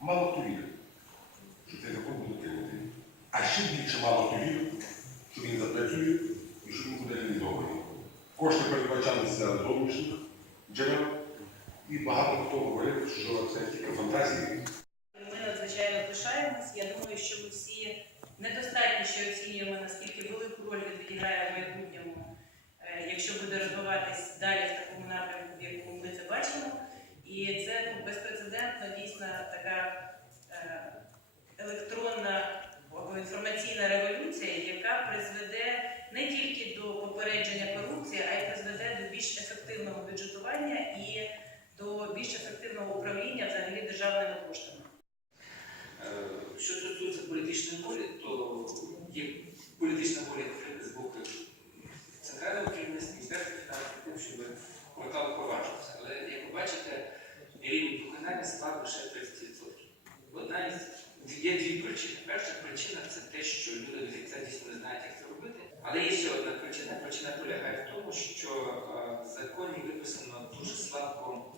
Мало хто вірить, що цей закон буде прийнятий. А ще більше мало хто вірить, що він запрацює і що він буде реалізований. Кошти передбачалися з зовнішніх джерел, і багато хто говорив, що це тільки фантазії. Ми надзвичайно пишаємось. Я думаю, що ми всі недостатньо ще оцінюємо, наскільки велику роль відіграє в майбутньому, е, якщо буде розвиватись далі в такому напрямку, в якому ми це бачимо. І це ну, безпрецедентно дійсно така е, електронна або інформаційна революція, яка призведе не тільки до попередження корупції, а й призведе до більш ефективного бюджетування і до більш ефективного управління взагалі державними коштами. Е, Що стосується політичної волі, то є політична воля з боку центрального керівництва, міністерства фінансів, щоб портал впроваджувався. Але як ви бачите, виконання склав лише 30%. Одна із є дві причини. Перша причина це те, що люди до кінця дійсно не знають, як це робити. Але є ще одна причина. Причина полягає в тому, що е, в законі виписано дуже слабко